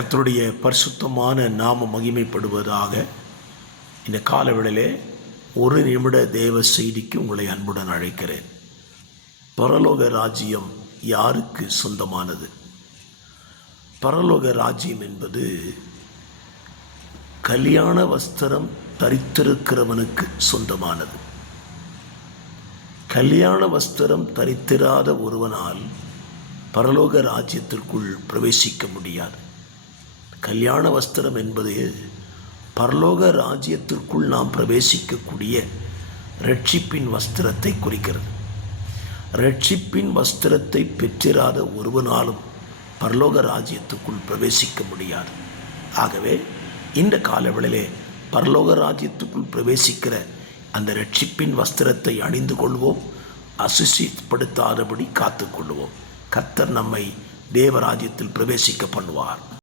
கர்த்தருடைய பரிசுத்தமான நாம மகிமைப்படுவதாக. இந்த காலவேளையிலே ஒரு நிமிட தேவ செய்திக்கு உங்களை அன்புடன் அழைக்கிறேன். பரலோக ராஜ்யம் யாருக்கு சொந்தமானது? பரலோக ராஜ்யம் என்பது கல்யாண வஸ்திரம் தரித்திருக்கிறவனுக்கு சொந்தமானது. கல்யாண வஸ்திரம் தரித்திராத ஒருவனால் பரலோக ராஜ்யத்திற்குள் பிரவேசிக்க முடியாது. கல்யாண வஸ்திரம் என்பது பரலோக ராஜ்யத்திற்குள் நாம் பிரவேசிக்கக்கூடிய இரட்சிப்பின் வஸ்திரத்தை குறிக்கிறது. இரட்சிப்பின் வஸ்திரத்தை பெற்றிராத ஒருவனாலும் பரலோக ராஜ்யத்துக்குள் பிரவேசிக்க முடியாது. ஆகவே இந்த காலவேளையிலே பரலோக ராஜ்யத்துக்குள் பிரவேசிக்கிற அந்த இரட்சிப்பின் வஸ்திரத்தை அணிந்து கொள்வோம். அசுசிப்படுத்தாதபடி காத்துக்கொள்வோம். கர்த்தர் நம்மை தேவராஜ்யத்தில் பிரவேசிக்க பண்ணுவார்.